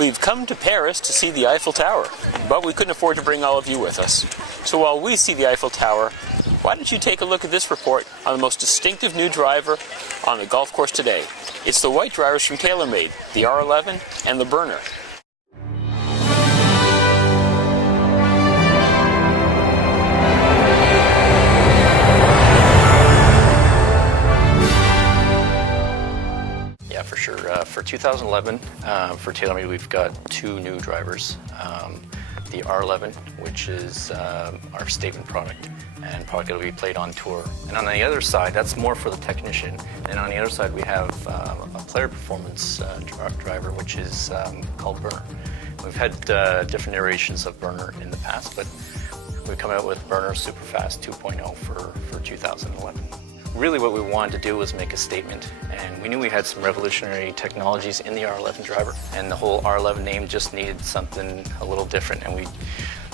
We've come to Paris to see the Eiffel Tower, but we couldn't afford to bring all of you with us. So while we see the Eiffel Tower, why don't you take a look at this report on the most distinctive new driver on the golf course today. It's the white drivers from Taylormade, the R11 and the Burner. Yeah, for sure. For 2011, for Taylormade, we've got two new drivers. The R11, which is our statement product, and product that will be played on tour. And on the other side, that's more for the technician. And on the other side, we have a player performance driver, which is called Burner. We've had different iterations of Burner in the past, but we've come out with Burner Superfast 2.0 for 2011. Really what we wanted to do was make a statement, and we knew we had some revolutionary technologies in the R11 driver, and the whole R11 name just needed something a little different, and we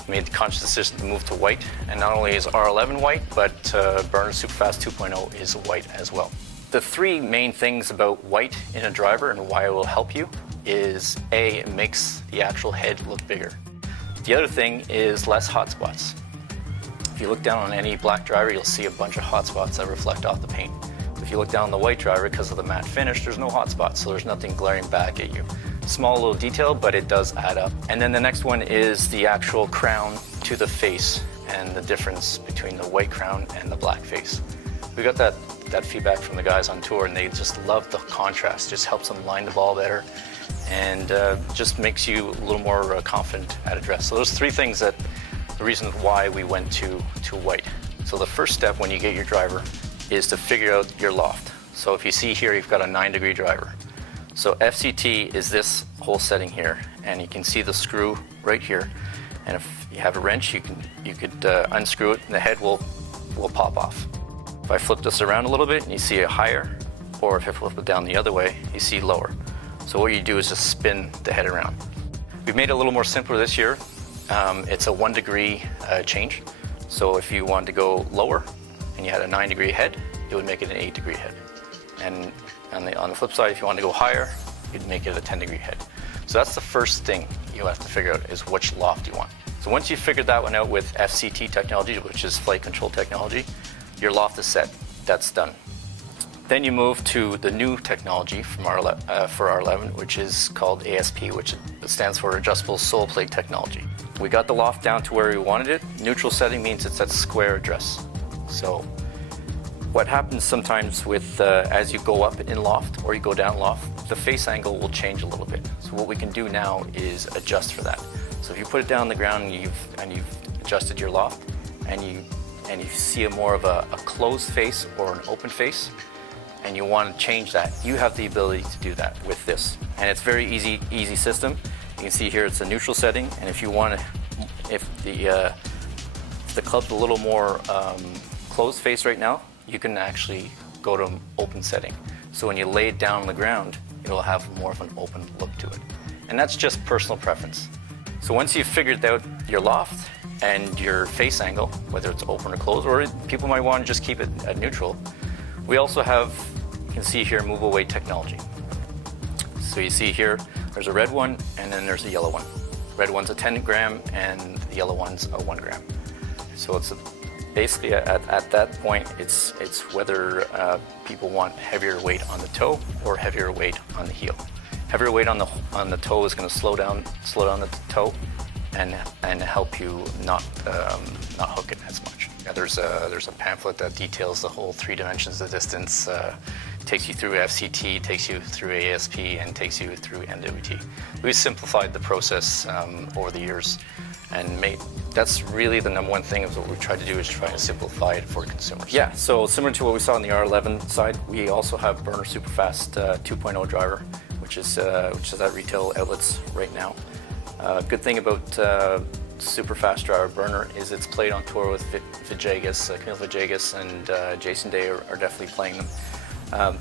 made the conscious decision to move to white. And not only is R11 white, but Burner Superfast 2.0 is white as well. The three main things about white in a driver and why it will help you is A, it makes the actual head look bigger. The other thing is less hot spots. If you look down on any black driver, you'll see a bunch of hot spots that reflect off the paint. If you look down on the white driver, because of the matte finish, there's no hot spots, so there's nothing glaring back at you. Small little detail, but it does add up. And then the next one is the actual crown to the face and the difference between the white crown and the black face. We got that feedback from the guys on tour, and they just love the contrast. Just helps them line the ball better, and just makes you a little more confident at address. So those three things that the reason why we went to white. So the first step when you get your driver is to figure out your loft. So if you see here, you've got a 9-degree driver. So FCT is this whole setting here, and you can see the screw right here. And if you have a wrench, you could unscrew it, and the head will pop off. If I flip this around a little bit, and you see it higher, or if I flip it down the other way, you see lower. So what you do is just spin the head around. We've made it a little more simpler this year. It's a 1-degree change. So if you wanted to go lower and you had a 9-degree head, it would make it an 8-degree head. And on the flip side, if you want to go higher, you'd make it a 10-degree head. So that's the first thing you have to figure out, is which loft you want. So once you've figured that one out with FCT technology, which is flight control technology, your loft is set. That's done. Then you move to the new technology from for R11, which is called ASP, which stands for Adjustable Sole Plate Technology. We got the loft down to where we wanted it. Neutral setting means it's at square address. So what happens sometimes with as you go up in loft or you go down loft, the face angle will change a little bit. So what we can do now is adjust for that. So if you put it down on the ground and you've adjusted your loft, and you see a more of a closed face or an open face, and you want to change that, you have the ability to do that with this. And it's very easy system. You can see here it's a neutral setting, and if you want to, if the club's a little more closed face right now, you can actually go to an open setting. So when you lay it down on the ground, it'll have more of an open look to it. And that's just personal preference. So once you've figured out your loft and your face angle, whether it's open or closed, or people might want to just keep it at neutral, we also have, you can see here, movable weight technology. So you see here, there's a red one, and then there's a yellow one. Red one's a 10 gram, and the yellow one's a 1 gram. So it's basically at that point, it's whether people want heavier weight on the toe or heavier weight on the heel. Heavier weight on the toe is going to slow down the toe and help you not hook it as much. Yeah, there's a pamphlet that details the whole 3 dimensions of distance. Takes you through FCT, takes you through ASP, and takes you through NWT. We've simplified the process over the years, and that's really the number one thing of what we've tried to do, is try to simplify it for consumers. Yeah, so similar to what we saw on the R11 side, we also have Burner Superfast 2.0 driver, which is at retail outlets right now. Good thing about Superfast driver Burner is it's played on tour with Camille Villegas and Jason Day are definitely playing them.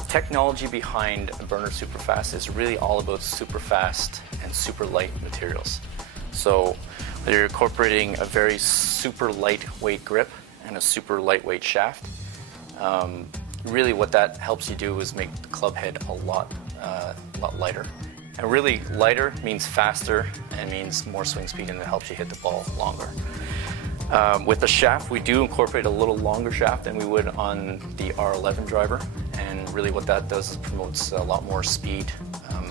Technology behind Burner Superfast is really all about super fast and super light materials. So you're incorporating a very super lightweight grip and a super lightweight shaft. Really what that helps you do is make the club head a lot lighter. And really, lighter means faster and means more swing speed, and it helps you hit the ball longer. With the shaft, we do incorporate a little longer shaft than we would on the R11 driver, and really what that does is promotes a lot more speed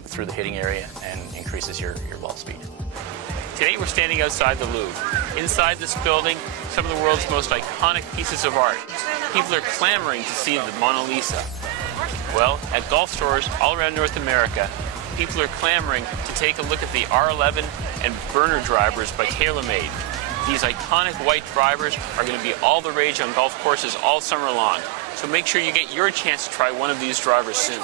through the hitting area and increases your ball speed. Today we're standing outside the Louvre. Inside this building, some of the world's most iconic pieces of art. People are clamoring to see the Mona Lisa. Well, at golf stores all around North America, people are clamoring to take a look at the R11 and burner drivers by Taylormade. These iconic white drivers are going to be all the rage on golf courses all summer long. So make sure you get your chance to try one of these drivers soon.